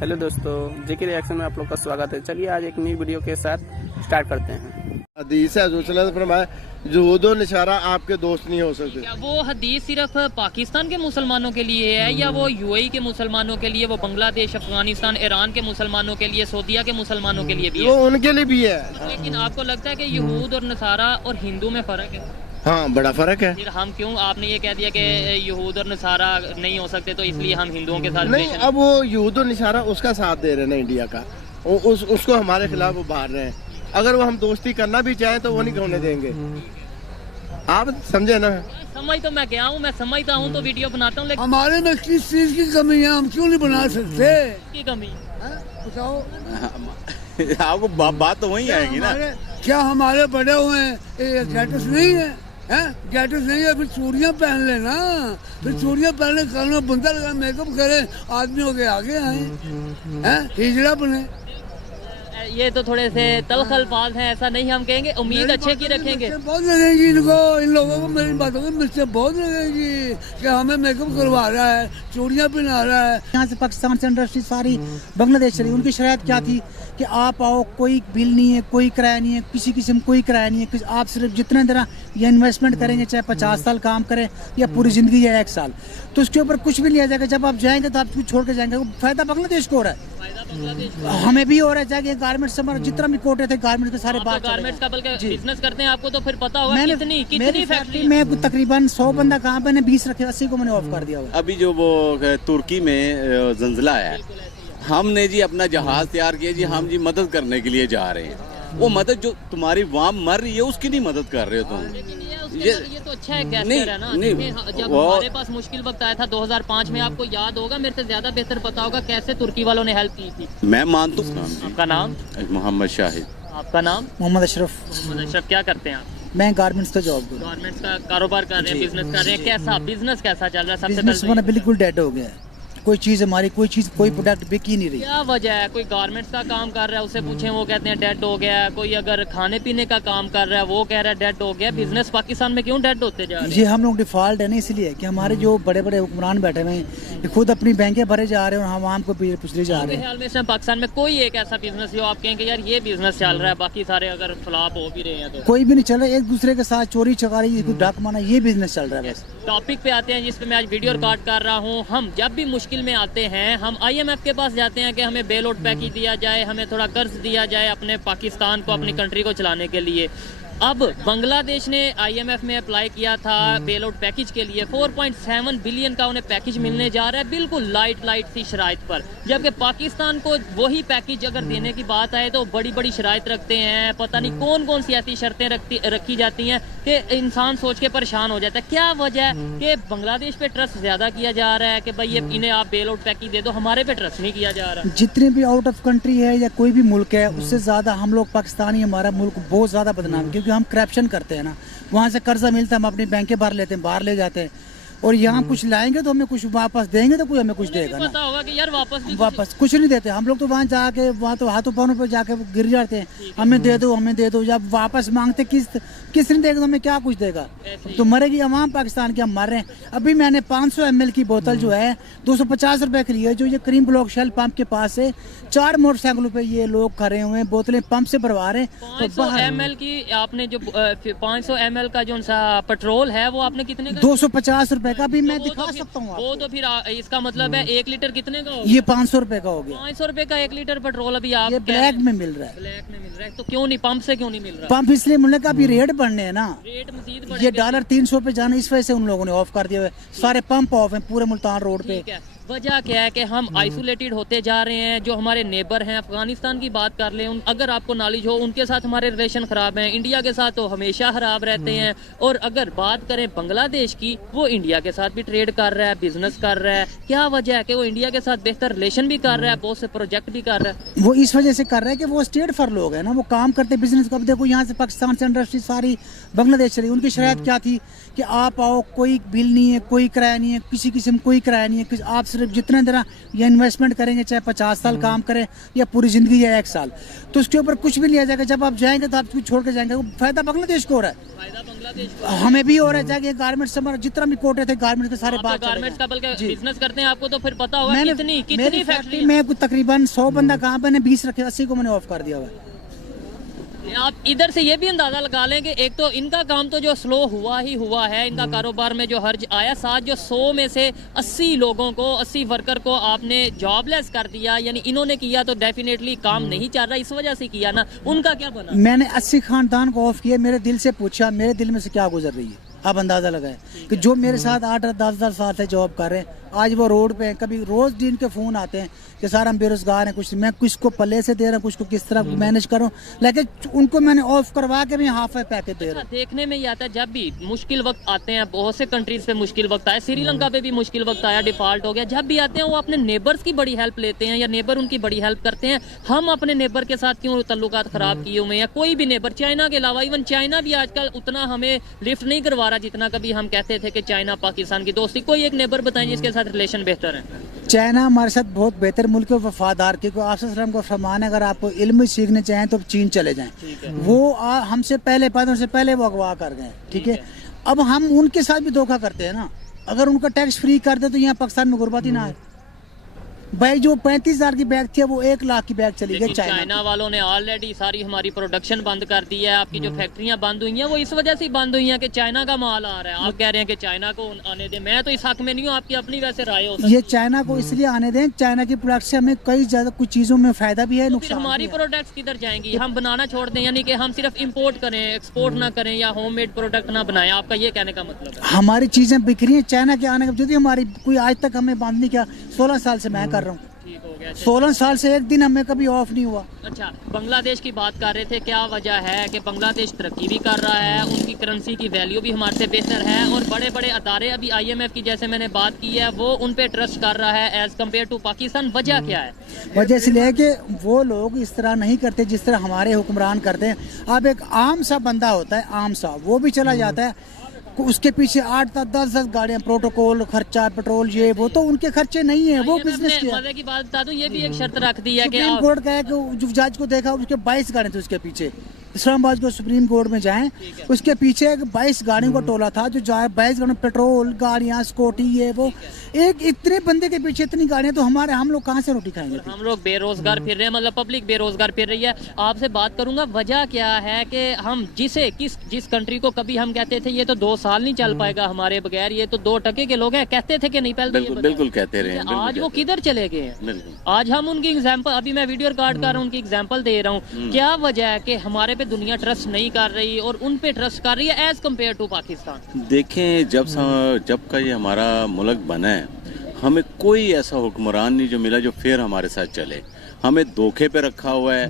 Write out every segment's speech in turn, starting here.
Hello दोस्तों, जेके reaction में आप लोग का स्वागत है। चलिए आज एक नई वीडियो के साथ स्टार्ट करते हैं। हदीस है रसूलुल्लाह फरमाया जुहूदो निशारा आपके दोस्त नहीं हो सकते। क्या वो हदीस सिर्फ पाकिस्तान के मुसलमानों के लिए है या वो यूएई के मुसलमानों के लिए, वो बांग्लादेश, अफगानिस्तान, ईरान के मुसलमानों के लिए, सऊदीया के मुसलमानों के लिए भी वो है? उनके लिए भी है। लेकिन आपको लगता है कि यहूद और नसारा और हिंदू में फर्क है? हाँ, बड़ा फर्क है। फिर हम क्यों, आपने ये कह दिया कि यहूद और नसारा नहीं हो सकते तो इसलिए हम हिंदुओं के साथ नहीं, अब वो युहूदो निशारा उसका साथ दे रहे हैं ना इंडिया का, उसको हमारे खिलाफ उभार रहे हैं। अगर वो हम दोस्ती करना भी चाहें तो वो नहीं होने देंगे। आप समझे ना? समझ तो मैं गया हूँ, मैं समझता हूँ तो वीडियो बनाता हूँ, लेकिन हमारे में किस चीज की कमी है? हम क्यों नहीं बना सकते? की कमी बताओ। आपको बात तो वही आएगी ना। क्या हमारे बड़े हुए गैटस नहीं है? गैटस नहीं है, फिर चूड़ियाँ पहन लेना। फिर चूड़ियाँ पहने, कान में बुंदा लगा, मेकअप करे, आदमी हो के आगे आए, हिजड़ा बने। ये तो थोड़े से तल्ख अल्फाज हैं, ऐसा नहीं हम कहेंगे। उम्मीद अच्छे की रखेंगे। बहुत लगेगी इनको, इन लोगों को मेरी बातों में मिर्चें बहुत लगेगी कि हमें मेकअप करवा रहा है, चूड़ियाँ पहना रहा है। यहाँ से पाकिस्तान से इंडस्ट्री सारी बांग्लादेश चली। उनकी शरायत क्या थी कि आप आओ, कोई बिल नहीं है, कोई किराया नहीं है, किसी किस्म कोई किराया नहीं है, आप सिर्फ जितने देर ये इन्वेस्टमेंट करेंगे, चाहे 50 साल काम करें या पूरी जिंदगी या 1 साल, तो उसके ऊपर कुछ भी लिया जाएगा। जब आप जाएंगे तो आप कुछ छोड़ के जाएंगे। फायदा बांग्लादेश को हो रहा है, हमें भी हो रहा है। जाके गारमेंट्स हमारे जितना भी कोटे थे गारमेंट्स के सारे बाहर गारमेंट्स का बल्कि बिजनेस करते हैं, आपको तो फिर पता होगा मैंने कितनी फैक्ट्री में तकरीबन 100 बंदा कहाँ पे 20 रखे, 80 को मैंने ऑफ कर दिया हुआ। अभी जो वो तुर्की में जंजला है, हमने जी अपना जहाज तैयार किया जी, हम जी मदद करने के लिए जा रहे हैं। वो मदद जो तुम्हारी वहाँ मर रही है उसकी नहीं मदद कर रहे हो तुम। ये तो अच्छा है, नहीं, है ना? नहीं, जब हमारे पास मुश्किल वक्त आया था 2005 में, आपको याद होगा, मेरे से ज्यादा बेहतर पता होगा कैसे तुर्की वालों ने हेल्प की थी। मैं मानता हूँ। आपका नाम? मोहम्मद शाहिद। आपका नाम? मोहम्मद अशरफ। मोहम्मद अशरफ। क्या करते हैं आप? मैं गारमेंट्स का जॉब कर, गारमेंट्स का कारोबार कर रहे हैं, बिजनेस कर रहे हैं। कैसा बिजनेस कैसा चल रहा है? सबसे बिजनेस पहले बिल्कुल डेड हो गया है। कोई चीज हमारी, कोई प्रोडक्ट बिक ही नहीं रही। क्या वजह है? कोई गारमेंट्स का काम कर रहा है, उसे पूछें, वो कहते हैं डेड हो गया है। कोई अगर खाने पीने का काम कर रहा है, वो कह रहा है डेड हो गया। बिजनेस पाकिस्तान में क्यों डेड होते जा रहे हैं? ये हम लोग डिफॉल्ट है ना, इसलिए कि हमारे जो बड़े बड़े हुक्मरान बैठे हुए हैं, ये खुद अपनी बैंकें भरे जा रहे हैं और हम आम को पिछले जा रहे हैं। ख्याल में इस टाइम पाकिस्तान में कोई एक ऐसा बिजनेस जो आप कहेंगे यार ये बिजनेस चल रहा है, बाकी सारे अगर फ्लॉप हो भी रहे हैं तो? कोई भी नहीं चल रहा। एक दूसरे के साथ चोरी चकारी, डाक माना, ये बिजनेस चल रहा है बस। टॉपिक पे आते हैं जिस पे मैं आज वीडियो रिकॉर्ड कर रहा हूँ। हम जब भी मुश्किल में आते हैं, हम IMF के पास जाते हैं कि हमें बेल आउट पैकेज दिया जाए, हमें थोड़ा कर्ज दिया जाए अपने पाकिस्तान को, अपनी कंट्री को चलाने के लिए। अब बांग्लादेश ने IMF में अप्लाई किया था बेल आउट पैकेज के लिए। 4.7 बिलियन का उन्हें पैकेज मिलने जा रहा है, बिल्कुल लाइट सी शराइत पर। जबकि पाकिस्तान को वही पैकेज अगर देने की बात आए तो बड़ी बड़ी शराइत रखते हैं। पता नहीं कौन सी ऐसी शर्तें रखी जाती हैं कि इंसान सोच के परेशान हो जाता है। क्या वजह है कि बांग्लादेश पे ट्रस्ट ज्यादा किया जा रहा है कि भाई ये इन्हें आप बेल आउट पैकेज दे दो, हमारे पे ट्रस्ट नहीं किया जा रहा? जितने भी आउट ऑफ कंट्री है या कोई भी मुल्क है, उससे ज्यादा हम लोग पाकिस्तानी, हमारा मुल्क बहुत ज्यादा बदनाम है, क्योंकि हम करप्शन करते हैं ना। वहाँ से कर्जा मिलता है, हम अपनी बैंकें भर लेते हैं, बाहर ले जाते हैं, और यहाँ कुछ लाएंगे तो हमें कुछ वापस देंगे तो कोई हमें कुछ देगा ना। पता होगा कि यार वापस कुछ नहीं देते हम लोग। तो वहाँ जाके, वहाँ तो हाथों पानों पे जाके गिर जाते हैं, हमें दे दो, हमें दे दो। जब वापस मांगते किस नहीं देगा तो हमें क्या कुछ देगा? तो मरेगी अवाम पाकिस्तान की, हम मर रहे हैं। अभी मैंने 500 ml की बोतल जो है 250 रुपए की ली है, जो ये करीम ब्लॉक शेल पंप के पास से 4 मोटरसाइकिलों पे ये लोग खड़े हुए हैं, बोतलें पंप से भरवा रहे हैं। 500 ml की आपने जो 500 ml का जो सा पेट्रोल है वो आपने कितने का? 250 रुपए का भी मैं दिखा सकता हूँ। वो तो फिर इसका मतलब है 1 लीटर कितने का होगा? ये 500 रुपए का हो गया। 500 रुपए का 1 लीटर पेट्रोल अभी आप ये ब्लैक में मिल रहा है। ब्लैक में मिल रहा है तो क्यों नहीं, पंप से क्यों नहीं मिल रहा? पंप इसलिए मिलने का अभी रेट बढ़ने हैं ना, रेट मजीद ये बढ़ेंगे। डॉलर 300 पे जाना, इस वजह से उन लोगों ने ऑफ कर दिया है। सारे पंप ऑफ हैं पूरे मुल्तान रोड पे। ठीक है, वजह क्या है कि हम आइसोलेटेड होते जा रहे हैं। जो हमारे नेबर हैं, अफगानिस्तान की बात कर लें, अगर आपको नॉलेज हो, उनके साथ हमारे रिलेशन खराब हैं। इंडिया के साथ तो हमेशा खराब रहते हैं। और अगर बात करें बांग्लादेश की, वो इंडिया के साथ भी ट्रेड कर रहा है, बिजनेस कर रहा है। क्या वजह है कि वो इंडिया के साथ बेहतर रिलेशन भी कर रहा है, बहुत से प्रोजेक्ट भी कर रहा है? वो इस वजह से कर रहा है कि वो स्टेट फॉर लोग है ना, वो काम करते बिजनेस को। अब देखो यहाँ से पाकिस्तान से इंडस्ट्री सारी बांग्लादेश चली। उनकी शरायत क्या थी कि आप आओ, कोई बिल नहीं है, कोई किराया नहीं है, किसी किस्म कोई किराया नहीं है, आप सिर्फ सिर्फ जितने देर ये इन्वेस्टमेंट करेंगे, चाहे 50 साल काम करें या पूरी ज़िंदगी या 1 साल, तो उसके ऊपर कुछ भी लिया जाएगा। जब आप जाएंगे तो आप कुछ छोड़ के जाएंगे। वो फायदा बांग्लादेश को हो रहा है, फायदा बांग्लादेश हमें भी हो रहा है। जाके गारमेंट्स से जितना भी कोटे थे गारमेंट्स के सारे बाहर चले गारमेंट्स का बल्कि जी। बिजनेस करते हैं, आपको तो फिर पता होगा मैंने कितनी मेरी फैक्ट्री में कुछ तकरीबन 100 बंदा कहाँ पे, 20 रखे, 80 को मैंने ऑफ कर दिया हुआ है। आप इधर से ये भी अंदाजा लगा लें कि एक तो इनका काम तो जो स्लो हुआ ही हुआ है, इनका कारोबार में जो हर्ज आया, साथ जो 100 में से 80 लोगों को, 80 वर्कर को आपने जॉबलेस कर दिया, यानी इन्होंने किया तो डेफिनेटली काम नहीं चल रहा, इस वजह से किया ना, उनका क्या बना? मैंने 80 खानदान को ऑफ किया। मेरे दिल से पूछा, मेरे दिल में से क्या गुजर रही है, आप अंदाजा लगाएं कि जो मेरे साथ 8-10 साल से जॉब कर रहे हैं, आज वो रोड पे हैं। कभी रोज दिन के फोन आते हैं कि सर हम बेरोजगार हैं, कुछ मैं कुछ को पल्ले से दे रहा हूँ, कुछ को किस तरह मैनेज करूँ, लेकिन उनको मैंने ऑफ करवा के भी हाफ पैकेज दे रहा हूँ। देखने में ये आता है जब भी मुश्किल वक्त आते हैं, बहुत से कंट्रीज पे मुश्किल वक्त आया, श्रीलंका पे भी मुश्किल वक्त आया, डिफॉल्ट हो गया, जब भी आते हैं वो अपने नेबर्स की बड़ी हेल्प लेते हैं या नेबर उनकी बड़ी हेल्प करते हैं। हम अपने नेबर के साथ क्यों तल्लुकात खराब किए हुए हैं, या कोई भी नेबर, चाइना के अलावा, इवन चाइना भी आजकल उतना हमें लिफ्ट नहीं करवा रहा जितना कभी हम कहते थे कि चाइना पाकिस्तान की दोस्ती। कोई एक नेबर बताएं जिसके साथ रिलेशन बेहतर है। चाइना हमारे साथ बहुत बेहतर मुल्क है, वफादार, क्योंकि आप सल्लम को फरमान है अगर आप इल्म सीखने चाहें तो चीन चले जाएं। वो हमसे पहले पैदा से पहले वो अगवा कर गए, ठीक है। अब हम उनके साथ भी धोखा करते हैं ना, अगर उनका टैक्स फ्री कर दे तो यहाँ पाकिस्तान में गुर्बत ही ना है भाई। जो 35,000 की बैग थी वो 1 लाख की बैग चली गई चाइना वालों ने ऑलरेडी सारी हमारी प्रोडक्शन बंद कर दी है। आपकी जो फैक्ट्रियां बंद हुई हैं वो इस वजह से बंद हुई हैं कि चाइना का माल आ रहा है। आप कह रहे हैं कि चाइना को आने दें, मैं तो इस हक में नहीं हूँ, आपकी अपनी वैसे राय हो सकती है। ये चाइना को इसलिए आने दें, चाइना की प्रोडक्ट से हमें कई ज्यादा कुछ चीजों में फायदा भी है, तो नुकसान हमारी भी है। प्रोडक्ट्स किधर जाएंगी? हम बनाना छोड़ दें, यानी कि हम सिर्फ इंपोर्ट करें, एक्सपोर्ट ना करें या होममेड प्रोडक्ट ना बनाएं, आपका ये कहने का मतलब है? हमारी चीजें बिक रही हैं चाइना के आने के बाद। हमारी कोई आज तक हमें बंद नहीं किया, 16 साल से मैं कर रहा हूँ, ठीक हो गया। 16 साल से एक दिन हमें कभी ऑफ नहीं हुआ। अच्छा, बांग्लादेश की बात कर रहे थे, क्या वजह है कि बांग्लादेश तरक्की भी कर रहा है, उनकी करेंसी की वैल्यू भी हमारे से बेहतर है, और बड़े बड़े अदारे, अभी IMF की जैसे मैंने बात की है, वो उन पे ट्रस्ट कर रहा है एज कम्पेयर टू पाकिस्तान। वजह क्या है? वजह इसलिए है कि वो लोग इस तरह नहीं करते जिस तरह हमारे हुक्मरान करते हैं। अब एक आम सा बंदा होता है, आम सा, वो भी चला जाता है, उसके पीछे 8-10 गाड़ियां, प्रोटोकॉल, खर्चा, पेट्रोल, ये वो, तो उनके खर्चे नहीं है, वो बिजनेस किया। मजे की बात बता दूं, ये भी एक शर्त रख दी है कि सुप्रीम कोर्ट का है कि जो जज को देखा उसके 22 गाड़ियां थे उसके पीछे। इस्लामाबाद को सुप्रीम कोर्ट में जाएं, उसके पीछे 22 गाड़ियों का टोला था जो जाए 22 गाड़ियों, पेट्रोल, गाड़ियां, स्कूटी, ये वो। एक इतने बंदे के पीछे इतनी गाड़ियां, तो हम लोग कहाँ से रोटी खाएंगे? हम लोग बेरोजगार फिर रहे हैं, मतलब पब्लिक बेरोजगार फिर रही है। आपसे बात करूंगा, वजह क्या है कि हम जिस कंट्री को कभी हम कहते थे ये तो 2 साल नहीं चल पाएगा हमारे बगैर, ये तो 2 टके के लोग हैं, कहते थे कि नहीं? पहले बिल्कुल कहते रहे हैं। आज वो किधर चले गए हैं? आज हम उनकी एग्जाम्पल, अभी मैं वीडियो रिकॉर्ड कर रहा हूँ, उनकी एग्जाम्पल दे रहा हूँ। क्या वजह है कि हमारे पे दुनिया ट्रस्ट नहीं कर रही और उन पे ट्रस्ट कर रही है एज कम्पेयर टू पाकिस्तान? देखें, जब का ये हमारा मुल्क बना है, हमें कोई ऐसा हुक्मरान नहीं जो मिला जो फिर हमारे साथ चले। हमें धोखे पे रखा हुआ है,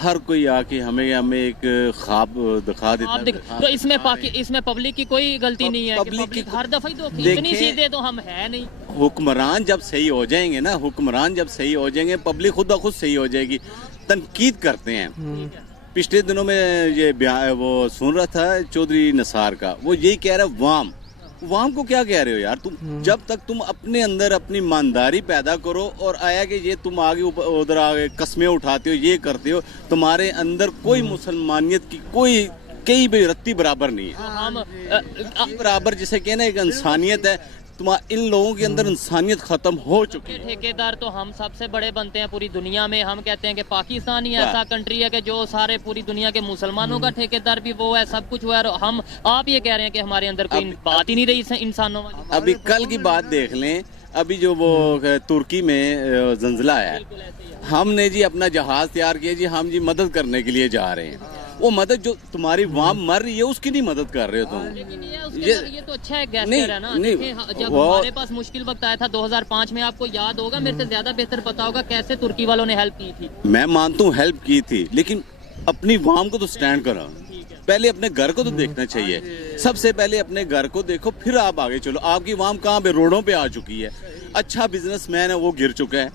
हर कोई आके हमें एक ख्वाब दिखा देता है। तो इसमें पब्लिक की कोई गलती नहीं है? पब्लिक हर दफा ही धोखे, इतनी सीधे तो हम है नहीं। हुक्मरान जब सही हो जाएंगे ना, हुक्मरान जब सही हो जाएंगे, पब्लिक खुद ब खुद सही हो जाएगी। तनकीद करते हैं। पिछले दिनों में ये वो सुन रहा था चौधरी नसार का, वो यही कह रहा है, वाम को क्या कह रहे हो यार तुम? जब तक तुम अपने अंदर अपनी ईमानदारी पैदा करो, और आया कि ये तुम आगे उधर आगे कस्में उठाते हो, ये करते हो, तुम्हारे अंदर कोई मुसलमानियत की कोई कई भी रत्ती बराबर नहीं है। हम बराबर जिसे कहना एक इंसानियत है, इन लोगों के अंदर इंसानियत खत्म हो चुकी है। ठेकेदार तो हम सबसे बड़े बनते हैं पूरी दुनिया में। हम कहते हैं कि पाकिस्तान ही ऐसा कंट्री है कि जो सारे पूरी दुनिया के मुसलमानों का ठेकेदार भी वो है, सब कुछ वो है। आप ये कह रहे हैं कि हमारे अंदर कोई बात ही नहीं रही इंसानों में। अभी कल की बात देख लें, अभी जो वो तुर्की में जंजला है, हमने जी अपना जहाज तैयार किया जी, हम जी मदद करने के लिए जा रहे हैं। वो मदद जो तुम्हारी वहाँ मर रही है उसकी नहीं मदद कर रहे हो तुम। लेकिन ये तो अच्छा है, गेस्टर है ना। जब हमारे पास मुश्किल वक्त आया था 2005 में, आपको याद होगा, मेरे से ज्यादा बेहतर पता होगा कैसे तुर्की वालों ने हेल्प की थी। मैं मानता हूँ हेल्प की थी, लेकिन अपनी वाम को तो स्टैंड करो। पहले अपने घर को तो देखना चाहिए। सबसे पहले अपने घर को देखो, फिर आप आगे चलो। आपकी वाम कहाँ पे? रोडों पे आ चुकी है। अच्छा बिजनेसमैन है, वो गिर चुका है।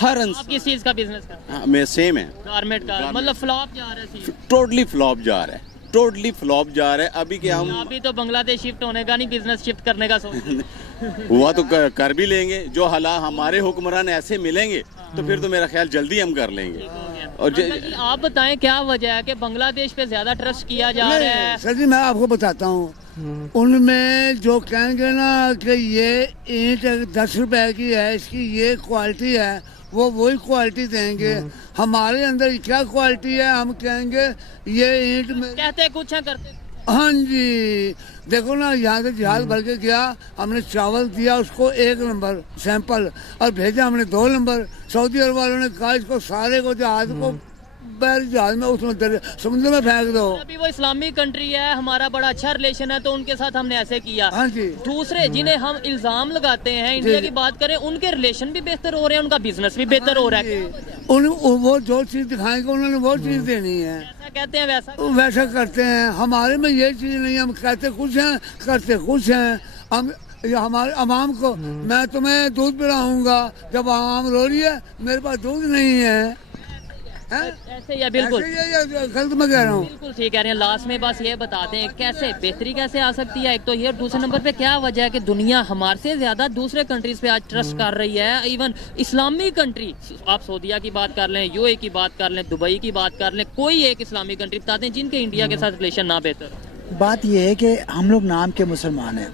हर आप किस चीज का बिजनेस करते हैं? मैं सेम है, गारमेंट का। मतलब फ्लॉप जा रहा है, टोटली फ्लॉप जा रहा है, टोटली फ्लॉप जा रहा है। अभी के हम अभी तो बांग्लादेश शिफ्ट होने का नहीं, बिजनेस शिफ्ट करने का सोच हुआ तो कर भी लेंगे। जो हालात हमारे हुक्मरान ऐसे मिलेंगे तो फिर तो मेरा ख्याल जल्दी हम कर लेंगे। और अंकल जी, आप बताएं क्या वजह है कि बांग्लादेश पे ज्यादा ट्रस्ट किया जा रहा है? सर जी मैं आपको बताता हूँ, उनमें जो कहेंगे ना कि ये ईंट 10 रुपए की है, इसकी ये क्वालिटी है, वो वही क्वालिटी देंगे। हमारे अंदर क्या क्वालिटी है, हम कहेंगे ये ईंट में कहते कुछ है करते। हाँ जी, देखो ना यहाँ से जहाज भर के गया, हमने चावल दिया उसको 1 नंबर सैंपल और भेजा हमने 2 नंबर। सऊदी अरब वालों ने कहा इसको सारे को जहाज को बैर जहाज में उसमें समुद्र में फेंक दो। अभी वो इस्लामिक कंट्री है, हमारा बड़ा अच्छा रिलेशन है, तो उनके साथ हमने ऐसे किया। हाँ जी। दूसरे जिन्हें हम इल्जाम लगाते हैं, इंडिया की बात करें, उनके रिलेशन भी बेहतर हो रहे हैं, उनका बिजनेस भी बेहतर हो रहा है। वो जो चीज दिखाएंगे उन्होंने वो चीज देनी है, ऐसा कहते हैं वैसा। वैसा करते हैं। हमारे में ये चीज नहीं है, हम कहते कुछ हैं करते कुछ हैं। हम ये हमारे अवाम को, मैं तुम्हें दूध पिलाऊंगा, जब आवाम रो रही है मेरे पास दूध नहीं है, ऐसे ही है, बिल्कुल गलत मैं कह रहा हूँ। बिल्कुल ठीक कह रहे हैं। लास्ट में बस ये बताते हैं कैसे बेहतरी कैसे आ सकती है, एक तो ये, और दूसरे नंबर पे क्या वजह है कि दुनिया हमारे से ज्यादा दूसरे कंट्रीज पे आज ट्रस्ट कर रही है। इवन इस्लामिक कंट्री, आप सऊदीया की बात कर लें, यूएई की बात कर लें, दुबई की बात कर लें, कोई एक इस्लामिक कंट्री बताते हैं जिनके इंडिया के साथ रिलेशन ना बेहतर। बात यह है कि हम लोग नाम के मुसलमान हैं,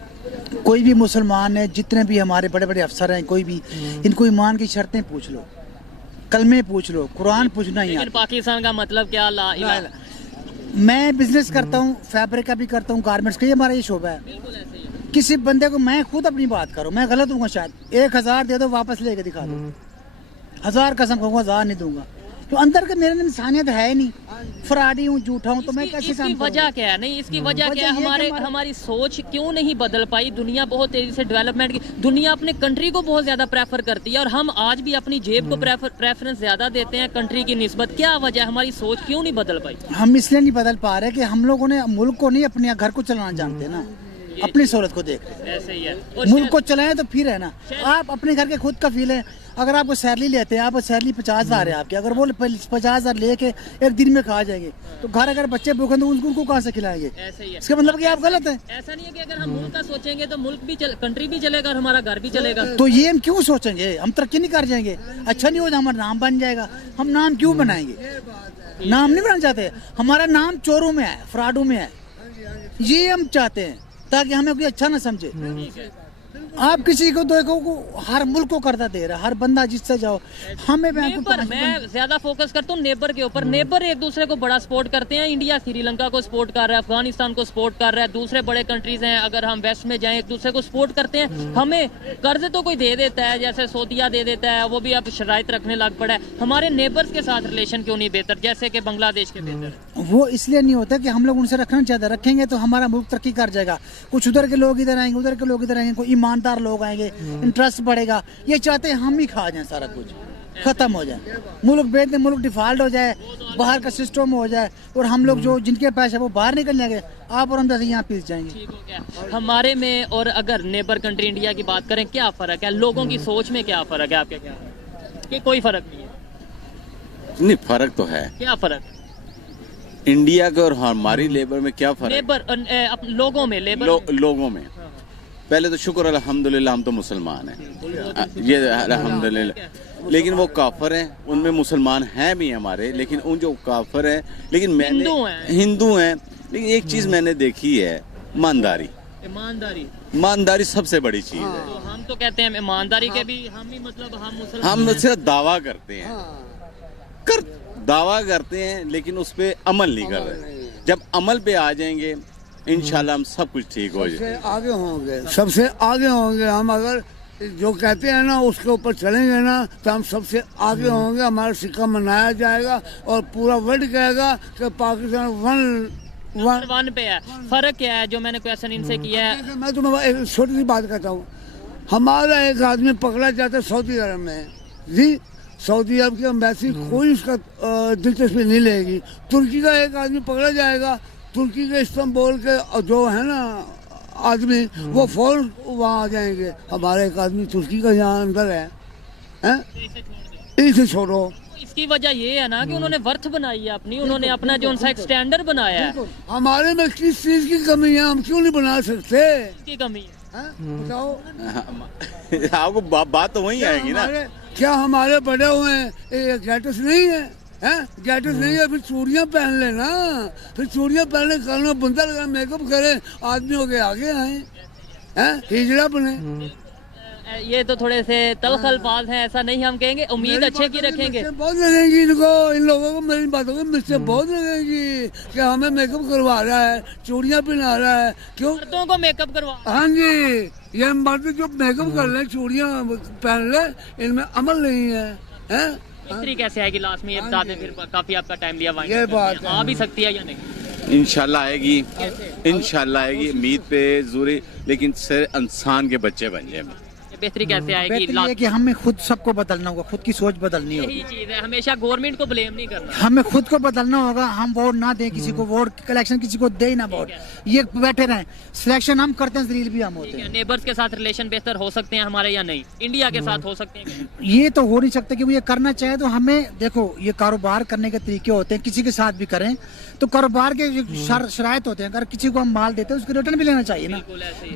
कोई भी मुसलमान है, जितने भी हमारे बड़े बड़े अफसर हैं, कोई भी, इनको ईमान की शर्तें पूछ लो, कलमे पूछ लो, कुरान पूछना ही लेकिन आता। पाकिस्तान का मतलब क्या? ला इलाहा। मैं बिजनेस करता हूँ, फैब्रिक का भी करता हूँ, गारमेंट्स का, ये हमारा ये शोबा है। बिल्कुल ऐसे ही है। किसी बंदे को, मैं खुद अपनी बात करूँ, मैं गलत हूँ शायद, 1000 दे दो वापस लेके दिखा दो, 1000 कसम कहूँगा 1000 नहीं दूंगा, तो अंदर के मेरे में इंसानियत है ही नहीं, फ्रॉडी हूँ, झूठा हूँ, तो मैं कैसे इसकी काम वजह करूँ? क्या है? नहीं, इसकी वजह क्या है? ये कि हमारी सोच क्यों नहीं बदल पाई? दुनिया बहुत तेजी से डेवलपमेंट की, दुनिया अपने कंट्री को बहुत ज्यादा प्रेफर करती है और हम आज भी अपनी जेब को प्रेफरेंस ज्यादा देते हैं कंट्री की निस्बत। क्या वजह है? हमारी सोच क्यों नहीं बदल पाई? हम इसलिए नहीं बदल पा रहे कि हम लोगों ने मुल्क को नहीं, अपने घर को चलाना जानते ना, अपनी सहूलत को देख रहे हैं। ऐसे ही है। और मुल्क को चलाएं तो फिर है ना, आप अपने घर के खुद कफील हैं। अगर आपको सैलरी लेते हैं, आप सैलरी 50,000 है आपकी, अगर वो 50,000 लेके एक दिन में खा जाएंगे, तो घर अगर बच्चे भूखे तो उनको कहाँ से खिलाएंगे? ऐसे ही है। इसका मतलब कि आप गलत हैं। ऐसा नहीं है कि अगर हम मुल्क का सोचेंगे तो मुल्क भी कंट्री भी चलेगा और हमारा घर भी चलेगा। तो ये हम क्यों सोचेंगे? हम तरक्की नहीं कर जाएंगे, अच्छा नहीं होगा, हमारा नाम बन जाएगा। हम नाम क्यों बनाएंगे? नाम नहीं बनाना चाहते, हमारा नाम चोरों में है, फ्रॉडों में है, ये हम चाहते हैं ताकि हमें कोई अच्छा ना समझे। आप किसी को देखो को हर मुल्क को कर्जा दे रहा है, हर बंदा जिससे जाओ, हमें नेबर, मैं ज्यादा फोकस करता हूँ नेबर के ऊपर। नेबर एक दूसरे को बड़ा सपोर्ट करते हैं। इंडिया श्रीलंका को सपोर्ट कर रहा है, अफगानिस्तान को सपोर्ट कर रहा है, दूसरे बड़े कंट्रीज हैं, अगर हम वेस्ट में जाएं एक दूसरे को सपोर्ट करते हैं। हमें कर्ज तो कोई दे देता है, जैसे सऊदीया दे देता है, वो भी अब शराइत रखने लग पड़ा है। हमारे नेबर्स के साथ रिलेशन क्यों नहीं बेहतर, जैसे कि बांग्लादेश के बेहतर? वो इसलिए नहीं होता कि हम लोग उनसे रखना चाहते, रखेंगे तो हमारा मुल्क तरक्की कर जाएगा। कुछ उधर के लोग इधर आएंगे, उधर के लोग इधर आएंगे, कोई ईमानदार लोग आएंगे, इंटरेस्ट बढ़ेगा। ये चाहते हैं हम ही खा जाएं, सारा कुछ खत्म हो जाए, मुल्क बेच दें, मुल्क डिफॉल्ट हो जाए, बाहर का सिस्टम हो जाए, और हम लोग जो जिनके पैसे वो बाहर निकल जाएंगे, आप और हम जैसे यहाँ पीस जाएंगे। ठीक हो गया। हमारे में और अगर नेबर कंट्री इंडिया की बात करें, क्या फर्क है? लोगों की सोच में क्या फर्क है आपके क्या? कि कोई फर्क नहीं है? नहीं, फर्क तो है। क्या फर्क? इंडिया के और हमारी लेबर में क्या फर्क? नेबर लोगों में, लेबर लोगों में पहले तो शुक्र अल्हम्दुलिल्लाह हम तो मुसलमान हैं, ये अल्हम्दुलिल्लाह। लेकिन वो काफर हैं, उनमें मुसलमान हैं भी हमारे, लेकिन उन जो काफर हैं, लेकिन मैंने हिंदू हैं। लेकिन एक चीज मैंने देखी है, ईमानदारी। ईमानदारी सबसे बड़ी चीज है। तो हम तो कहते हैं ईमानदारी के भी हम ही, मतलब हम मुसलमान, हम सिर्फ दावा करते हैं, दावा करते हैं, लेकिन उस पे अमल नहीं कर रहे। जब अमल पे आ जाएंगे इंशाल्लाह हम सब कुछ ठीक हो जाए। आगे होंगे, सबसे आगे होंगे हम। अगर जो कहते हैं ना उसके ऊपर चलेंगे ना तो हम सबसे आगे होंगे। हमारा सिक्का मनाया जाएगा और पूरा वर्ल्ड कहेगा कि पाकिस्तान वन पे है। फर्क क्या है जो मैंने क्वेश्चन इनसे किया है? मैं तुम्हें एक छोटी सी बात कहता हूँ। हमारा एक आदमी पकड़ा जाता है सऊदी अरब में जी, सऊदी अरब की एम्बेसी कोई उसका दिलचस्पी नहीं लेगी। तुर्की का एक आदमी पकड़ा जाएगा, तुर्की के इस्तांबुल के जो है ना आदमी, वो फौरन वहाँ आ जाएंगे। हमारा एक आदमी तुर्की का यहाँ अंदर है, इसे छोड़ो। इसकी वजह ये है ना कि उन्होंने वर्थ बनाई है अपनी, उन्होंने अपना जो उनका एक स्टैंडर्ड बनाया है। हमारे में किस चीज की कमी है? हम क्यों नहीं बना सकते? की कमी है बताओ आपको बात तो वही आएगी ना। क्या हमारे बड़े हुए गैटस नहीं है, गैटस नहीं है, फिर चूड़ियां पहन लेना, फिर चूड़ियां पहने, कान में बंदा लगा, मेकअप करे, आदमी हो के आगे आए, हिजड़ा बने। ये तो थोड़े से तल्ख अल्फाज हैं, ऐसा नहीं हम कहेंगे, उम्मीद अच्छे की रखेंगे। बहुत लगेंगी इनको, इन लोगों को मेरी बातों को मिर्चें बहुत लगेंगी कि हमें मेकअप करवा रहा है, चूड़ियां पहना रहा है, क्यों? मर्दों को मेकअप करवा, हाँ जी, ये मर्द जो मेकअप कर ले, चूड़ियां पहन ले, इनमें अमल नहीं है, हैं? किस तरीके से आएगी लास्ट में ये बता दें, फिर काफी आपका टाइम लिया वाइंड ये अप बात करने। आ भी सकती है या नहीं? इंशाल्लाह आएगी, इंशाल्लाह आएगी, उम्मीद पे जरूरी, लेकिन सिर इंसान के बच्चे बन जाए। बेहतरी कैसे आएगी? बेहतरी ये है कि हमें खुद सबको बदलना होगा, खुद की सोच बदलनी होगी। यही चीज है, हमेशा गवर्नमेंट को ब्लेम नहीं करना। हमें खुद को बदलना होगा, हम वोट ना दें किसी को, वोट कलेक्शन किसी को दे ही ना वोट, ये बैठे रहें, सिलेक्शन हम करते हैं, जलील भी हम होते हैं। नेबर्स के साथ रिलेशन बेहतर हो सकते हैं हमारे या नहीं? इंडिया के साथ हो सकते हैं? ये तो हो नहीं सकता, क्योंकि ये करना चाहे तो हमें, देखो ये कारोबार करने के तरीके होते हैं, किसी के साथ भी करें तो कारोबार के शरायत होते हैं, अगर किसी को हम माल देते हैं उसको रिटर्न भी लेना चाहिए ना,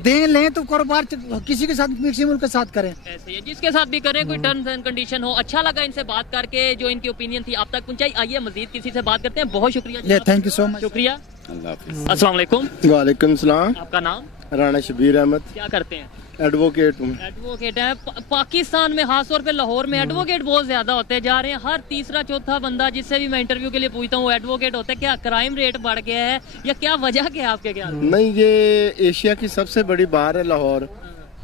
दे लें तो कारोबार किसी के साथ, किसी मुल्क के साथ करें, ऐसे ही जिसके साथ भी करें, कोई टर्म्स एंड कंडीशन हो। अच्छा लगा इनसे बात करके, जो इनकी ओपिनियन थी आप तक पहुंचाई। आइए मजीद किसी से बात करते हैं। बहुत शुक्रिया, थैंक यू सो मच, शुक्रिया। अल्लाह हाफिज़। अस्सलाम वालेकुम, वालेकुम सलाम। आपका नाम? राणा शबीर अहमद, क्या करते हैं? एडवोकेट हूँ। एडवोकेट है। पाकिस्तान में खास तौर पे लाहौर में एडवोकेट बहुत ज्यादा होते जा रहे हैं। हर तीसरा चौथा बंदा जिससे भी मैं इंटरव्यू के लिए पूछता हूँ वो एडवोकेट होता है। क्या क्राइम रेट बढ़ गया है या क्या वजह क्या है आपके ख्याल में? नहीं, ये एशिया की सबसे बड़ी बार है लाहौर,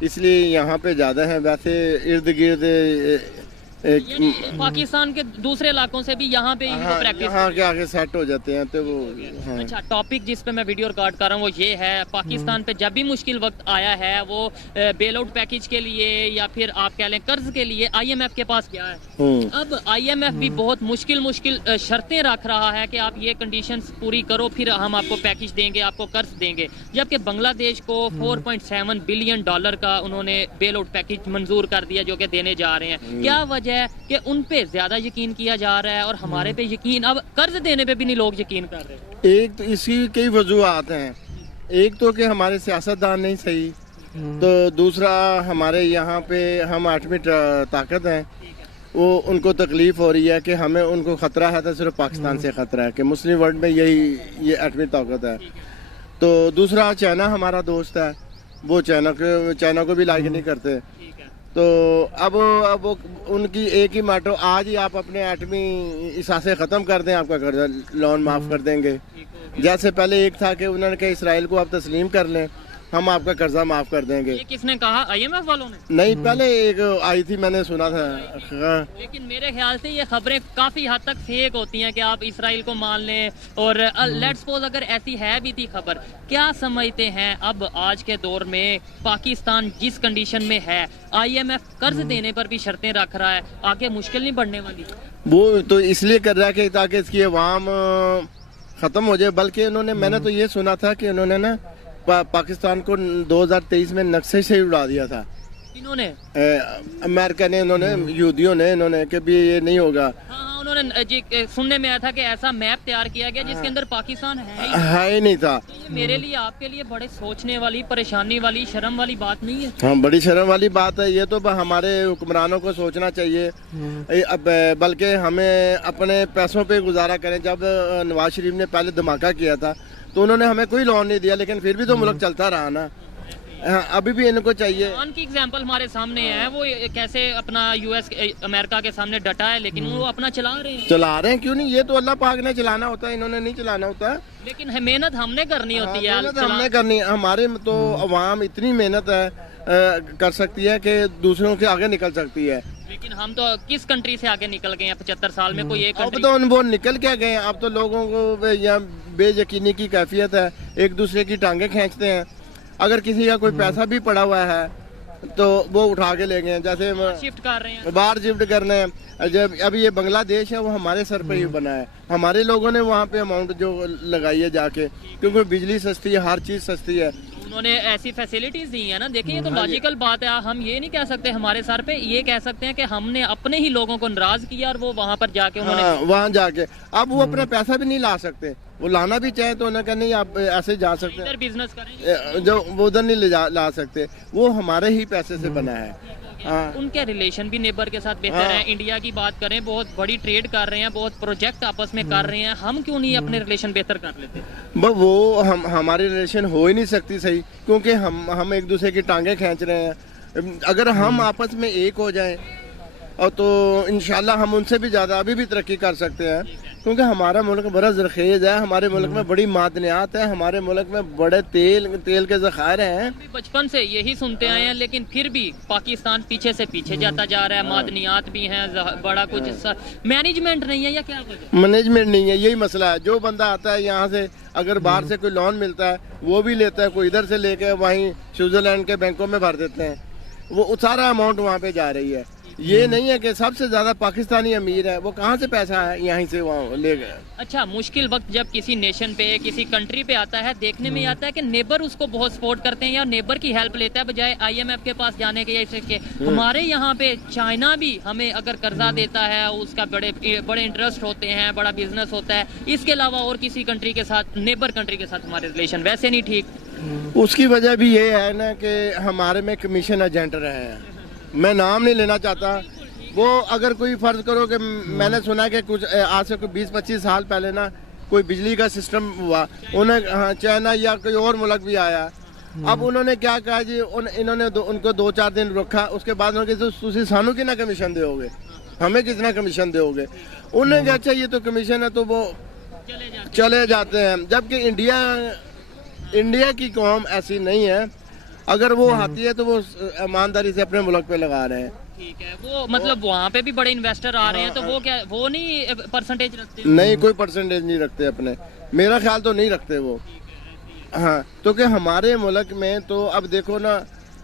इसलिए यहाँ पे ज्यादा है। वैसे इर्द गिर्द यानी पाकिस्तान के दूसरे इलाकों से भी यहाँ पे इनको प्रैक्टिस यहाँ के आगे सेट हो जाते हैं तो वो। हाँ। अच्छा, टॉपिक जिस पे मैं वीडियो रिकॉर्ड कर रहा हूँ वो ये है, पाकिस्तान पे जब भी मुश्किल वक्त आया है वो बेल आउट पैकेज के लिए या फिर आप कह लें कर्ज के लिए IMF के पास गया है। अब IMF भी बहुत मुश्किल शर्तें रख रहा है कि आप ये कंडीशंस पूरी करो फिर हम आपको पैकेज देंगे, आपको कर्ज देंगे। जबकि बांग्लादेश को $4.7 बिलियन का उन्होंने बेल आउट पैकेज मंजूर कर दिया जो कि देने जा रहे हैं। क्या वजह है कि उन पे ज्यादा यकीन किया जा रहा है और हमारे पे यकीन, अब कर्ज देने पे भी नहीं लोग यकीन कर रहे? एक तो इसकी कई वजूहत हैं। एक तो कि हमारे सियासतदान नहीं सही, तो दूसरा हमारे यहाँ पे हम आठवीं ताकत हैं, वो उनको तकलीफ हो रही है कि हमें उनको खतरा है तो सिर्फ पाकिस्तान से खतरा है कि मुस्लिम वर्ल्ड में ये आठवीं ताकत है। तो दूसरा चाइना हमारा दोस्त है, वो चाइना को भी लाइक नहीं करते। तो अब उनकी एक ही माटो, आज ही आप अपने आठवीं इसासे ख़त्म कर दें, आपका कर्जा लोन माफ़ कर देंगे। जैसे पहले एक था कि उन्होंने कहा इसराइल को आप तस्लीम कर लें, हम आपका कर्जा माफ़ कर देंगे। ये किसने कहा? IMF वालों ने? नहीं, पहले एक आई थी, मैंने सुना था। लेकिन मेरे ख्याल से ये खबरें काफी हद तक फेक होती हैं कि आप इसराइल को मान लें। और लेट्स सपोज अगर ऐसी है भी थी खबर, क्या समझते हैं अब आज के दौर में पाकिस्तान जिस कंडीशन में है, IMF कर्ज देने पर भी शर्तें रख रहा है, आगे मुश्किल नहीं बढ़ने वाली? वो तो इसलिए कर रहा है कि ताकि इसकी अवाम ख़त्म हो जाए। बल्कि उन्होंने, मैंने तो ये सुना था कि उन्होंने ना पाकिस्तान को 2023 में नक्शे से ही उड़ा दिया था। इन्होंने अमेरिका ने, इन्होंने यहूदियों ने, इन्होंने कि भी ये नहीं होगा। हाँ, उन्होंने जी सुनने में आया था कि ऐसा मैप तैयार किया गया जिसके अंदर पाकिस्तान है ही नहीं था। ये मेरे लिए, आपके लिए बड़े सोचने वाली, परेशानी वाली, शर्म वाली बात नहीं है? हाँ, बड़ी शर्म वाली बात है ये तो। हमारे हुक्मरानों को सोचना चाहिए। अब बल्कि हमें अपने पैसों पे गुजारा करें। जब नवाज शरीफ ने पहले धमाका किया था तो उन्होंने हमें कोई लोन नहीं दिया, लेकिन फिर भी तो मुल्क चलता रहा ना। अभी भी इनको चाहिए। ईरान की एग्जांपल हमारे सामने है, वो कैसे अपना US अमेरिका के सामने डटा है, लेकिन वो अपना चला रहे हैं। क्यों नहीं? ये तो अल्लाह पाक ने चलाना होता है, इन्होंने नहीं चलाना होता। लेकिन मेहनत हमने करनी होती है। मेहनत हमने करनी। हमारे तो अवाम इतनी मेहनत कर सकती है कि दूसरों के आगे निकल सकती है। लेकिन हम तो किस कंट्री से आगे निकल गए हैं 75 साल में? कोई एक अब कंट्री तो वो निकल क्या गए। अब तो लोगों को यहाँ बेयकीनी की कैफियत है, एक दूसरे की टांगे खींचते हैं। अगर किसी का कोई पैसा भी पड़ा हुआ है तो वो उठा के ले गए, जैसे शिफ्ट कर रहे हैं, बाहर शिफ्ट करने हैं। जब अब ये बांग्लादेश है, वो हमारे सर पे ही बना है। हमारे लोगों ने वहाँ पे अमाउंट जो लगाई है जाके, क्योंकि बिजली सस्ती है, हर चीज़ सस्ती है। उन्होंने ऐसी फैसिलिटीज दी है ना। देखिए, ये तो लॉजिकल बात है। हम ये नहीं कह सकते हमारे सर पे, ये कह सकते हैं कि हमने अपने ही लोगों को नाराज किया और वो वहाँ पर जाके उन्होंने वहाँ जाके अब वो अपना पैसा भी नहीं ला सकते। وہ لانا بھی چاہیں تو انہیں کہا نہیں آپ ایسے جا سکتے ادھر ہیں بزنس کریں جو وہ ادھر نہیں لا سکتے, وہ ہمارے ہی پیسے سے بنا ہے. ہاں ان کے ریلیشن بھی نیبر کے ساتھ بہتر ہیں. انڈیا کی بات کریں, بہت بڑی ٹریڈ کر رہے ہیں, بہت پروجیکٹ آپس میں کر رہے ہیں, ہم کیوں نہیں اپنے ریلیشن بہتر کر لیتے؟ وہ ہماری ریلیشن ہو ہی نہیں سکتی صحیح, کیونکہ ہم ایک دوسرے کی ٹانگیں کھینچ رہے ہیں. اگر ہم آپس میں ایک ہو جائیں اور تو انشاءاللہ ہم ان سے بھی زیادہ ابھی بھی ترقی کر سکتے ہیں, کیونکہ ہمارا ملک بڑا زرخیز ہے, ہمارے ملک میں بڑی معدنیات ہیں, ہمارے ملک میں بڑے تیل کے ذخائر ہیں. بچپن سے یہی سنتے آئے ہیں, لیکن پھر بھی پاکستان پیچھے سے پیچھے جاتا جا رہا ہے. معدنیات بھی ہیں, بڑا کچھ مینجمنٹ نہیں ہے یا کیا وجہ؟ مینجمنٹ نہیں ہے, یہی مسئلہ ہے. جو بندہ آتا ہے یہاں سے, اگر باہر سے کوئی لون ملتا ہے وہ بھی لیتا ہے, کوئی ادھر سے لے کے وہیں سوئٹزرلینڈ کے بینکوں میں بھر دیتے ہیں, وہ سارا اماؤنٹ وہاں پہ جا رہی ہے. یہ نہیں ہے کہ سب سے زیادہ پاکستانی امیر ہے, وہ کہاں سے پیسہ ہے یہیں سے وہاں لے گئے. اچھا, مشکل وقت جب کسی نیشن پہ, کسی کنٹری پہ آتا ہے, دیکھنے میں آتا ہے کہ نیبر اس کو بہت سپورٹ کرتے ہیں یا نیبر کی ہیلپ لیتا ہے بجائے IMF کے پاس جانے کے. ہمارے یہاں پہ چائنا بھی ہمیں اگر قرضہ دیتا ہے, اس کا بڑے انٹرسٹ ہوتے ہیں, بڑا بزنس ہوتا ہے. اس کے علاوہ اور کسی کنٹری کے ساتھ, نیبر کنٹری کے ساتھ ہمارے ریلیشن ویسے نہیں ٹھیک. اس کی وجہ بھی یہ ہے نا کہ ہمارے میں کمیشن ایجنٹ رہے ہیں. میں نام نہیں لینا چاہتا. وہ اگر کوئی فرض کرو کہ میں نے سنا کہ کچھ آج سے 20-25 سال پہلے نا کوئی بجلی کا سسٹم ہوا, انہیں چائنا یا کوئی اور ملک بھی آیا. اب انہوں نے کیا کہا جی, انہوں نے ان کو 2-4 دن رکھا, اس کے بعد انہوں نے کہا تسی سانو کتنا کمیشن دے ہوگے, ہمیں کتنا کمیشن دے ہوگے. انہوں نے کہا اچھا یہ تو کمیشن ہے, تو وہ چلے جاتے ہیں. جبکہ انڈیا کی قوم ایسی نہیں ہے, اگر وہ آتی ہے تو وہ ایمانداری سے اپنے ملک پہ لگا رہے ہیں. ٹھیک ہے, وہ مطلب وہاں پہ بھی بڑے انویسٹر آ رہے ہیں, تو وہ کیا وہ نہیں پرسنٹیج رکھتے؟ نہیں, کوئی پرسنٹیج نہیں رکھتے اپنے, میرا خیال تو نہیں رکھتے وہ. ہاں, تو کہ ہمارے ملک میں تو اب دیکھو نا,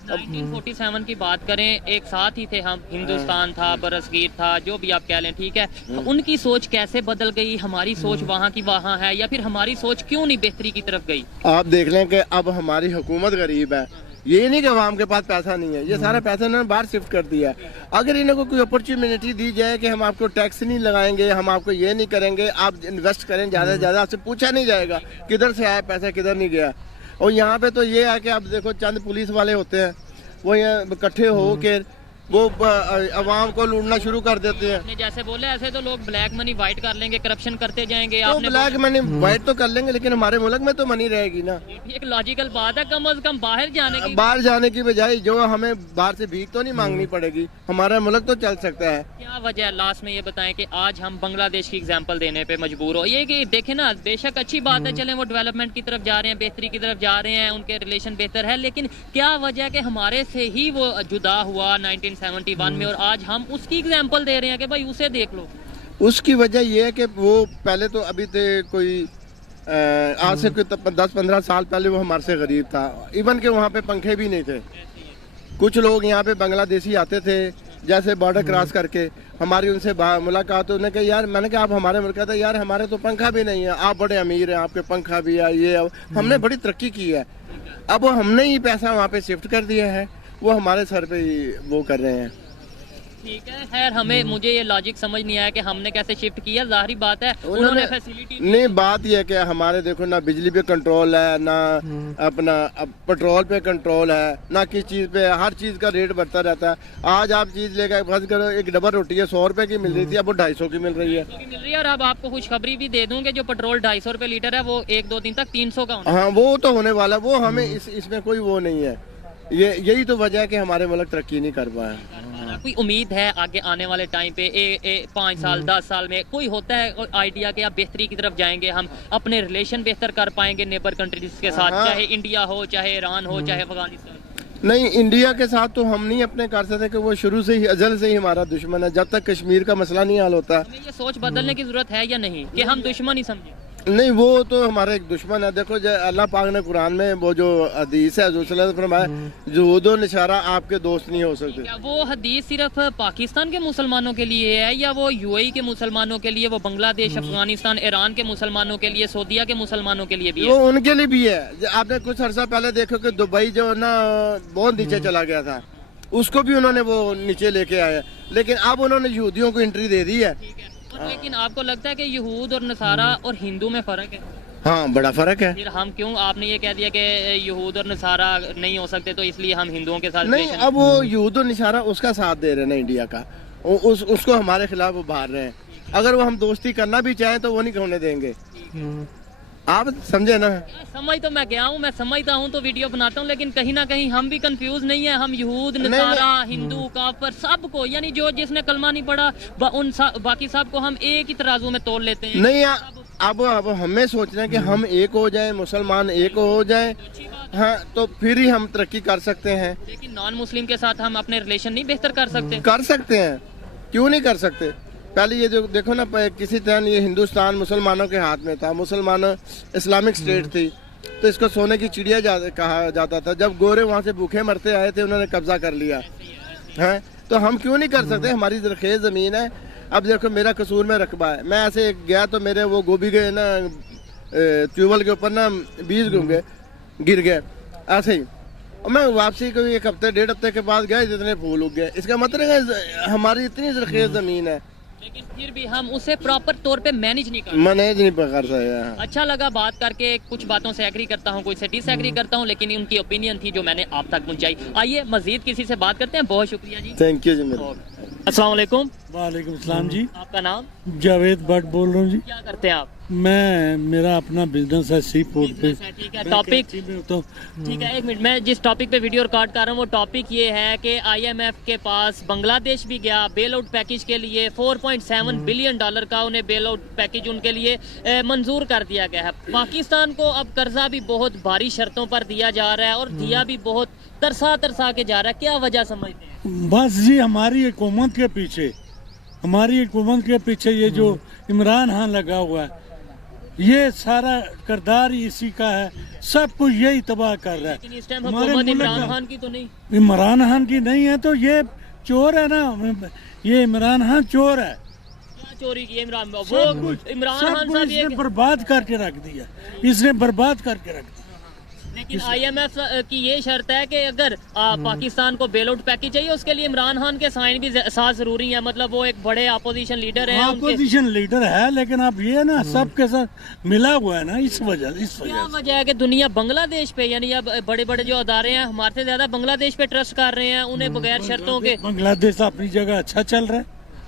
1947 کی بات کریں, ایک ساتھ ہی تھے ہم, ہندوستان تھا, برصغیر تھا, جو بھی آپ کہہ لیں, ٹھیک ہے. ان کی سوچ کیسے بدل گئی, ہماری سوچ وہاں کی وہاں ہے, یا پھر ہماری سوچ کیوں نہیں بہتری کی طرف گئی؟ آپ دیکھ لیں کہ اب ہماری حکومت غریب ہے. یہ نہیں کہ عوام کے پاس پیسہ نہیں ہے, یہ سارا پیسہ انہوں نے باہر شفٹ کر دیا ہے. اگر انہیں کو کوئی اپرچونٹی دی جائے کہ ہم آپ کو ٹیکس نہیں لگائیں گے, ہم آپ کو یہ نہیں کریں گے, آپ انویسٹ کریں زیادہ سے زیادہ, آپ سے پوچھا نہیں جائے گا کدھر سے آیا پیسہ, کدھر نہیں گیا. اور یہاں پہ تو یہ ہے کہ اب دیکھو چند پولیس والے ہوتے ہیں, وہ یہاں اکٹھے ہو کے وہ عوام کو لوٹنا شروع کر دیتے ہیں. جیسے بولے ایسے تو لوگ بلیک منی وائٹ کر لیں گے, کرپشن کرتے جائیں گے. تو بلیک منی وائٹ تو کر لیں گے, لیکن ہمارے ملک میں تو منی رہے گی نا. ایک لاجیکل بات ہے, کم از کم باہر جانے کی بجائے جو ہمیں باہر سے بھیک تو نہیں مانگنی پڑے گی, ہمارا ملک تو چل سکتا ہے. کیا وجہ ہے لاسٹ میں یہ بتائیں کہ آج ہم بنگلہ دیش کی ایگزامپل دینے پہ مجبور ہو؟ یہ کہ دیکھیں نا, بے شک اچھی بات ہے, چلیں وہ ڈیولپمنٹ کی طرف جا رہے ہیں, بہتری کی طرف جا رہے ہیں, ان کے ریلیشن بہتر ہے, لیکن کیا وجہ ہے کہ ہمارے سے ہی وہ جدا ہوا 1971 میں, اور آج ہم اس کی ایگزامپل دے رہے ہیں کہ بھائی اسے دیکھ لو. اس کی وجہ یہ ہے کہ وہ پہلے تو ابھی تھے کوئی آج سے کوئی 10-15 سال پہلے وہ ہمارے سے غریب تھا, ایون کہ وہاں پہ پنکھے بھی نہیں تھے. کچھ لوگ یہاں پہ بنگلہ دیشی آتے تھے, جیسے بارڈر کراس کر کے, ہماری ان سے ملاقات, انہوں نے کہا یار, میں نے کہا آپ ہمارے ملک تھا, یار ہمارے تو پنکھا بھی نہیں ہے, آپ بڑے امیر ہیں, آپ کے پنکھا بھی ہے, یہ ہم نے بڑی ترقی کی ہے. اب ہم نے ہی پیسہ وہاں پہ شفٹ کر دیا ہے, وہ ہمارے سر پہ ہی وہ کر رہے ہیں. ٹھیک ہے, خیر مجھے یہ لاجک سمجھ نہیں آیا کہ ہم نے کیسے شفٹ کیا. ظاہری بات ہے انہوں نے فیسیلیٹی نہیں, بات یہ ہے کہ ہمارے دیکھو نہ بجلی پہ کنٹرول ہے, نہ اپنا پیٹرول پہ کنٹرول ہے, نہ کس چیز پہ, ہر چیز کا ریٹ بڑھتا رہتا ہے. آج آپ چیز لے کے فرض کرو ایک ڈبل روٹی ہے 100 روپے کی مل رہی تھی, اب وہ 250 کی مل رہی ہے. اور اب آپ کو خوشخبری بھی دے دوں کہ جو پیٹرول 250 روپے لیٹر ہے وہ 1-2 دن تک 300 کا ہونا. ہاں, وہ تو ہونے والا, وہ ہمیں اس میں کوئی وہ نہیں ہے. یہی تو وجہ ہے کہ ہمارے ملک ترقی نہیں کر پایا. کوئی امید ہے آگے آنے والے ٹائم پہ 5 سال 10 سال میں کوئی ہوتا ہے آئیڈیا کہ آپ بہتری کی طرف جائیں گے, ہم اپنے ریلیشن بہتر کر پائیں گے نیبر کنٹریز کے ساتھ, چاہے انڈیا ہو, چاہے ایران ہو, چاہے افغانستان؟ نہیں, انڈیا کے ساتھ تو ہم نہیں اپنے کر سکتے کہ وہ شروع سے ہی ازل سے ہی ہمارا دشمن ہے. جب تک کشمیر کا مسئلہ نہیں حل ہوتا, ہمیں یہ سوچ بدلنے کی ضرورت ہے یا نہیں کہ ہم دشمن ہی سمجھیں؟ نہیں, وہ تو ہمارا ایک دشمن ہے. دیکھو اللہ پاک نے قرآن میں وہ جو حدیث ہے حضور صلی اللہ علیہ وسلم نے فرمایا, یہود و نصارہ آپ کے دوست نہیں ہو سکتے. کیا وہ حدیث صرف پاکستان کے مسلمانوں کے لیے ہے, یا وہ UAE کے مسلمانوں کے لیے, وہ بنگلہ دیش, افغانستان, ایران کے مسلمانوں کے لیے, سعودیہ کے مسلمانوں کے لیے بھی ہے؟ وہ ان کے لیے بھی ہے. آپ نے کچھ عرصہ پہلے دیکھو کہ دبئی جو نا بہت نیچے چلا گیا تھا, اس کو بھی انہوں نے وہ نیچے لے کے آیا, لیکن اب انہوں نے یہودیوں کو انٹری دے دی ہے. لیکن آپ کو لگتا ہے کہ یہود اور نصارہ اور ہندو میں فرق ہے؟ हाँ बड़ा फर्क है। फिर हम क्यों, आपने ये कह दिया कि यहूद और नसारा नहीं हो सकते तो इसलिए हम हिंदुओं के साथ नहीं, relation- अब वो यहूद और निसारा उसका साथ दे रहे हैं ना इंडिया का, उसको हमारे खिलाफ उभार रहे हैं। अगर वो हम दोस्ती करना भी चाहें तो वो नहीं होने देंगे। आप समझे ना। समझ तो मैं गया हूँ, मैं समझता हूँ तो वीडियो बनाता हूँ, लेकिन कहीं ना कहीं हम भी कंफ्यूज नहीं है। हम यहूद नसारा हिंदू काफर सबको, यानी जो जिसने कलमा नहीं पढ़ा बाकी सबको हम एक ही तराजू में तोल लेते हैं। नहीं, अब हमें सोचना है कि हम एक हो जाएं, मुसलमान एक हो जाएं, हाँ, तो फिर ही हम तरक्की कर सकते हैं। लेकिन नॉन मुस्लिम के साथ हम अपने रिलेशन नहीं बेहतर कर सकते? कर सकते हैं, क्यों नहीं कर सकते। पहले ये जो देखो ना, किसी तरह ये हिंदुस्तान मुसलमानों के हाथ में था, मुसलमान इस्लामिक स्टेट थी, तो इसको सोने की चिड़िया कहा जाता था। जब गोरे वहाँ से भूखे मरते आए थे, उन्होंने कब्जा कर लिया है। तो हम क्यों नहीं कर सकते, हमारी जरखेज ज़मीन है। अब देखो मेरा कसूर में रकबा है, मैं ऐसे गया तो मेरे वो गोभी गए ना ट्यूबवेल के ऊपर ना बीज गिर गए ऐसे ही, और मैं वापसी को 1 हफ्ते 1.5 हफ्ते के बाद गए, जितने फूल उग गए। इसका मतलब है हमारी इतनी जरखेज ज़मीन है, लेकिन फिर भी हम उसे प्रॉपर तौर पे मैनेज नहीं कर मैनेज नहीं कर सकते। अच्छा लगा बात करके, कुछ बातों से एग्री करता हूँ, कुछ से डिसएग्री करता हूँ, लेकिन उनकी ओपिनियन थी जो मैंने आप तक पहुंचाई। आइए मजीद किसी से बात करते हैं। बहुत शुक्रिया जी, थैंक यू जी। मेरे अस्सलाम वालेकुम। वालेकुम सलाम जी, आपका नाम? जावेद भट्ट बोल रहा हूँ जी। क्या करते हैं आप? मेरा अपना बिजनेस है सी पोर्ट पे। ठीक है, टॉपिक तो ठीक है, 1 मिनट। मैं जिस टॉपिक पे वीडियो रिकॉर्ड कर रहा हूँ वो टॉपिक ये है कि IMF के पास बांग्लादेश भी गया बेल आउट पैकेज के लिए। $4.7 बिलियन का उन्हें बेल आउट पैकेज उनके लिए मंजूर कर दिया गया है। पाकिस्तान को अब कर्जा भी बहुत भारी शर्तों पर दिया जा रहा है और दिया भी बहुत तरसा के जा रहा है। क्या वजह समझते हैं? बस जी हमारी हुकूमत के पीछे ये जो इमरान खान लगा हुआ है, ये सारा किरदार ही इसी का है, सब कुछ यही तबाह कर रहा लेकिन है। इस टाइम हमारे हुकूमत मुल्क इमरान का- खान की तो नहीं। इमरान खान की नहीं है तो ये चोर है ना, ये इमरान खान चोर है। क्या चोरी की इमरान? वो सब इमरान सब खान कुछ साहब ये, इसने बर्बाद करके रख दिया, इसने बर्बाद करके रख दिया। लेकिन IMF की ये शर्त है कि अगर पाकिस्तान को बेल आउट पैकेज चाहिए उसके लिए इमरान खान के साइन भी साथ जरूरी है। मतलब वो एक बड़े अपोजिशन लीडर है, उनके अपोजिशन लीडर है, लेकिन अब ये ना सबके साथ मिला हुआ है ना, इस वजह क्या से वजह है कि दुनिया बांग्लादेश पे, यानी अब बड़े बड़े जो अदारे हैं हमारे से ज्यादा बांग्लादेश पे ट्रस्ट कर रहे हैं, उन्हें बगैर शर्तों के। बांग्लादेश अपनी जगह अच्छा चल रहा है।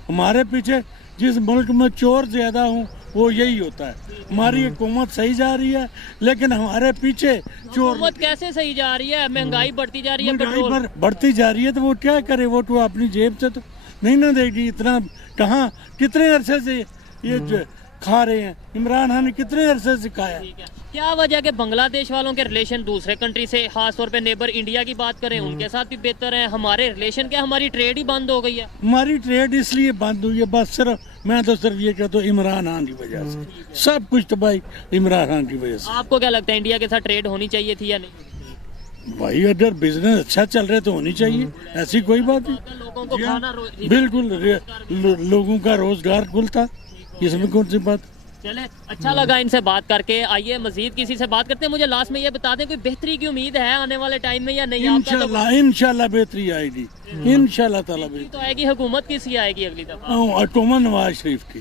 हमारे पीछे जिस मुल्क में चोर ज्यादा हूँ वो यही होता है। हमारी हुकूमत सही जा रही है, लेकिन हमारे पीछे चोर। हुकूमत कैसे सही जा रही है? महंगाई बढ़ती जा रही है, महंगाई पेट्रोल बढ़ती जा रही है, तो वो क्या करे, वो तो अपनी जेब से तो नहीं ना देगी इतना। कहाँ कितने अरसे से ये जो खा रहे हैं, इमरान खान ने कितने अरसे से खाया। ठीक है। क्या वजह कि बांग्लादेश वालों के रिलेशन दूसरे कंट्री से, खास तौर पे नेबर इंडिया की बात करें, उनके साथ भी बेहतर है। हमारे रिलेशन क्या, हमारी ट्रेड ही बंद हो गई है। हमारी ट्रेड इसलिए बंद हुई है, बस सिर्फ मैं तो सिर्फ ये कहता हूँ इमरान खान की वजह से, सब कुछ तबाही इमरान खान की वजह से। आपको क्या लगता है इंडिया के साथ ट्रेड होनी चाहिए थी या नहीं? भाई अगर बिजनेस अच्छा चल रहा है तो होनी चाहिए, ऐसी कोई बात नहीं। लोगों को खाना बिल्कुल लोगों का रोजगार खुलता, इसमें कौन सी बात। चले, अच्छा लगा इनसे बात करके। आइए मजीद किसी से बात करते हैं। मुझे लास्ट में ये बता दें, कोई बेहतरी की उम्मीद है आने वाले टाइम में या नहीं? आपका इंशाल्लाह बेहतरी आएगी, इंशाल्लाह ताला तो आएगी। हुकूमत किसकी आएगी अगली दफा? हुकूमत नवाज शरीफ की।